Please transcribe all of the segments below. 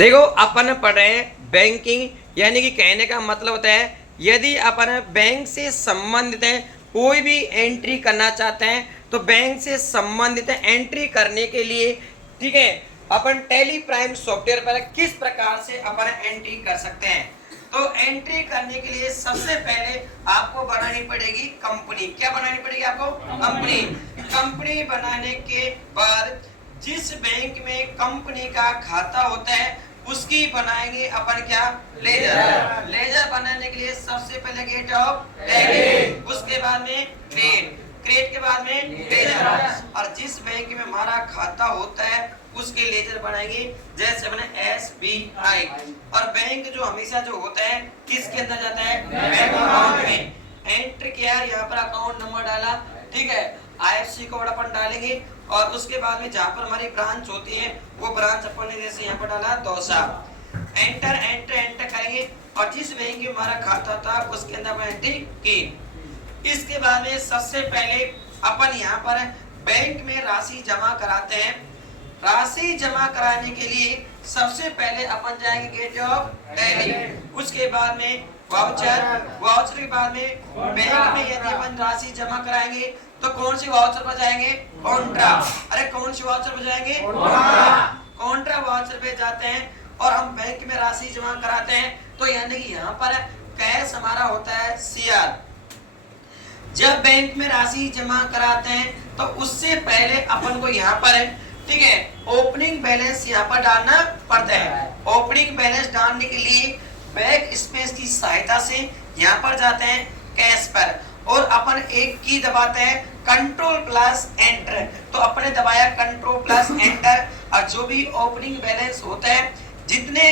देखो अपन पढ़ रहे हैं बैंकिंग, यानी कि कहने का मतलब होता है यदि अपन बैंक से संबंधित है कोई भी एंट्री करना चाहते हैं तो बैंक से संबंधित एंट्री करने के लिए, ठीक है, अपन टैली प्राइम सॉफ्टवेयर पर किस प्रकार से अपन एंट्री कर सकते हैं। तो एंट्री करने के लिए सबसे पहले आपको बनानी पड़ेगी कंपनी। क्या बनानी पड़ेगी आपको? कंपनी। कंपनी बनाने के बाद जिस बैंक में कंपनी का खाता होता है उसकी बनाएंगे अपन क्या? लेजर। लेजर बनाने के लिए सबसे पहले गेट ऑफ डेबिट, उसके बाद में क्रेडिट, क्रेडिट के बाद में लेजर। और जिस बैंक में हमारा खाता होता है उसके लेजर बनाएंगे, जैसे अपने SBI। और बैंक जो हमेशा जो होता है किसके अंदर जाता है? बैंक अकाउंट में। एंटर किया, यहाँ पर अकाउंट नंबर डाला, ठीक है, IFSC कोड अपन डालेंगे और उसके बाद में जहाँ पर हमारी ब्रांच होती है वो ब्रांच अपन ने जैसे यहाँ पर डाला दौसा। एंटर एंटर एंटर करेंगे और जिस बैंक में हमारा खाता था उसके अंदर अपन एंट्री की। इसके बाद में सबसे पहले अपन यहाँ पर बैंक में राशि जमा कराते हैं। राशि जमा कराने के लिए सबसे पहले अपन जाएंगे गेट ऑफ टैली, उसके बाद में वाउचर, वाउचर के बाद में बैंक में यदि अपन राशि जमा कराएंगे तो कौन सी वाउचर पर जाएंगे? कॉन्ट्रा। अरे कौन सी वाउचर पर जाएंगे? कॉन्ट्रा वाउचर पे जाते हैं और हम बैंक में राशि जमा कराते हैं। तो यानी कि यहाँ पर कैश हमारा होता है CR। जब बैंक में राशि जमा कराते हैं तो उससे पहले अपन को यहाँ पर, ठीक है, ओपनिंग बैलेंस यहाँ पर डालना पड़ता है। ओपनिंग बैलेंस डालने के लिए बैक स्पेस की सहायता से यहाँ पर जाते हैं कैश पर और अपन एक की दबाते हैं कंट्रोल प्लस एंटर। तो अपने दबाया कंट्रोल प्लस एंटर और जो भी ओपनिंग बैलेंस होता है, जितने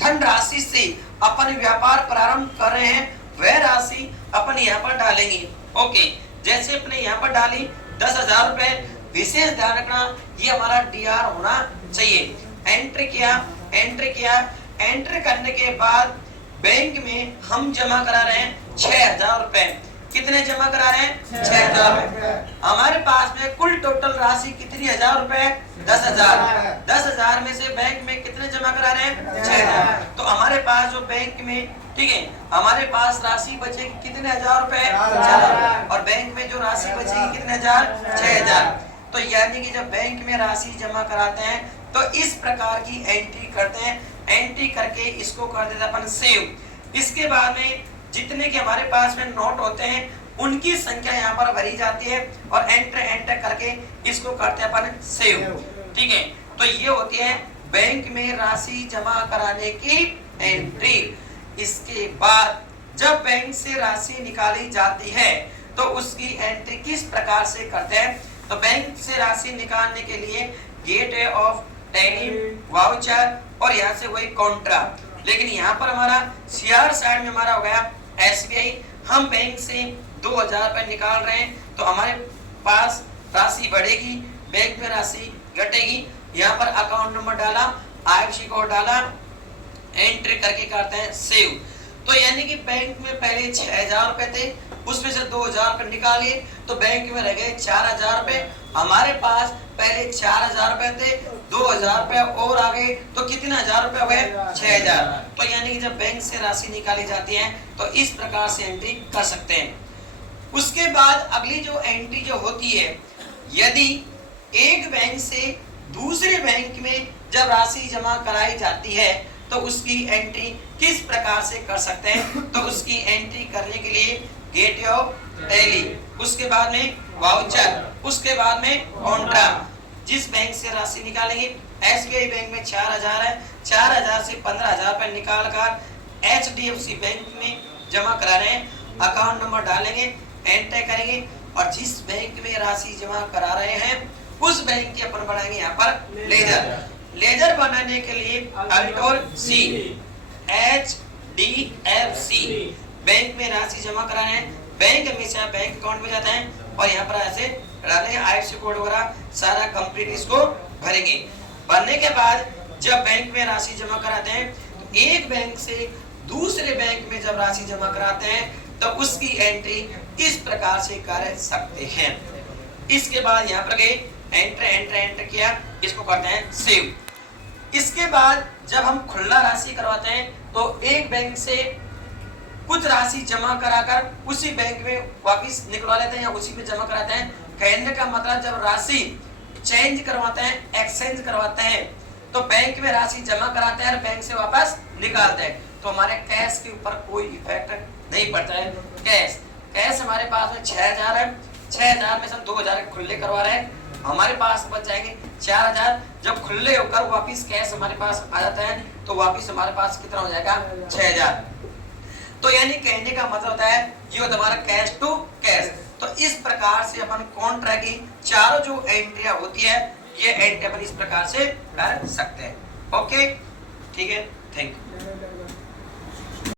धन राशि से अपन व्यापार प्रारंभ कर रहे हैं वह राशि अपन यहाँ पर डालेंगे। ओके, जैसे अपने यहाँ पर डाली 10,000 रुपए। विशेष ध्यान रखना ये हमारा DR होना चाहिए। एंटर किया, एंटर किया, एंटर करने के बाद बैंक में हम जमा करा रहे हैं 6,000 रुपए। कितने जमा करा रहे हैं? 6,000 रुपए। हमारे पास में कुल टोटल राशि कितनी हजार रुपए? 10,000। 10,000 में से बैंक में कितने जमा करा रहे हैं? 6,000। तो हमारे पास जो बैंक में, ठीक है, हमारे पास राशि बचेगी कितने हजार रुपए? 4,000। और बैंक में जो राशि बचेगी कितने हजार? 6,000। तो यानी कि जब बैंक में राशि जमा कराते हैं तो इस प्रकार की एंट्री करते हैं। एंट्री करके इसको कर देते अपन सेव। इसके बाद में जितने के हमारे पास में नोट होते हैं उनकी संख्या यहाँ पर भरी जाती है और एंटर एंटर करके इसको करते हैं अपन सेव, ठीक है। तो ये होती है बैंक में राशि जमा कराने की एंट्री। इसके बाद जब बैंक से राशि निकाली जाती है तो उसकी एंट्री किस प्रकार से करते हैं? तो बैंक से राशि निकालने के लिए गेट ऑफ टैली, वाउचर और यहाँ से वही कॉन्ट्रा। लेकिन यहाँ पर हमारा CR साइड में हमारा हो गया SBI। हम बैंक से 2,000 रुपए निकाल रहे हैं तो हमारे पास राशि बढ़ेगी, बैंक में राशि घटेगी। यहाँ पर अकाउंट नंबर डाला, IFSC कोड डाला, एंट्री करके करते हैं सेव। तो यानी कि बैंक में पहले 6,000 रुपए थे, उसमें से 2,000 रुपए निकालिए तो बैंक में रह गए 4,000 रुपए। हमारे पास पहले 4,000 रुपए थे, 2,000 रुपए और आ गए तो कितने हजार रुपए हो गए? 6,000। तो यानी कि जब बैंक से राशि निकाली जाती है तो इस प्रकार से एंट्री कर सकते हैं। उसके बाद अगली जो एंट्री जो होती है, यदि एक बैंक से दूसरे बैंक में जब राशि जमा कराई जाती है तो उसकी एंट्री किस प्रकार से कर सकते हैं? तो उसकी एंट्री करने के लिए गेट ऑफ टैली, उसके बाद में वाउचर, उसके बाद में कॉन्ट्रा। जिस बैंक से राशि निकालेंगे, SBI बैंक में 4,000 है, 4,000 से 15,000 रुपए निकाल कर HDFC बैंक में जमा करा रहे हैं। अकाउंट नंबर डालेंगे, एंटर करेंगे और जिस बैंक में राशि जमा करा रहे हैं उस बैंक की अपन बनाएंगे यहाँ पर लेजर। लेजर बनाने के लिए Ctrl+C, HDFC बैंक में राशि जमा करा रहे हैं। बैंक हमेशा बैंक अकाउंट में जाता है और यहाँ पर ऐसे डालेंगे IFSC कोड वगैरह सारा कंप्लीट इसको भरेंगे। भरने के बाद जब बैंक में राशि जमा कराते हैं तो एक बैंक से दूसरे बैंक में जब राशि जमा कराते हैं तो उसकी एंट्री इस प्रकार से कर सकते हैं। इसके बाद यहाँ पर गए, एंटर एंटर एंटर किया, इसको करते हैं सेव। इसके बाद जब हम खुला राशि करवाते हैं तो एक बैंक से कुछ राशि जमा कराकर उसी बैंक में वापस निकलवा लेते हैं या उसी में जमा कराते हैं। कहने का मतलब जब राशि चेंज करवाते हैं, एक्सचेंज करवाते हैं, तो बैंक में राशि जमा कराते हैं और बैंक से वापस निकालते हैं, तो हमारे कैश के ऊपर कोई इफेक्ट नहीं पड़ता है। कैश हमारे पास में 6000 है, 6000 में से हम 2000 खुले करवा रहे हैं, हमारे पास बच जाएंगे 4000। जब खुले होकर वापिस कैश हमारे पास आ जाता है तो वापिस हमारे पास कितना हो जाएगा 6000। तो यानी कहने का मतलब होता है ये होता है हमारा कैश टू कैश। तो इस प्रकार से अपन कॉन्ट्रैक्ट की चारों जो एंट्रियां होती है ये एंट्री अपन इस प्रकार से कर सकते हैं। ओके, ठीक है, थैंक यू।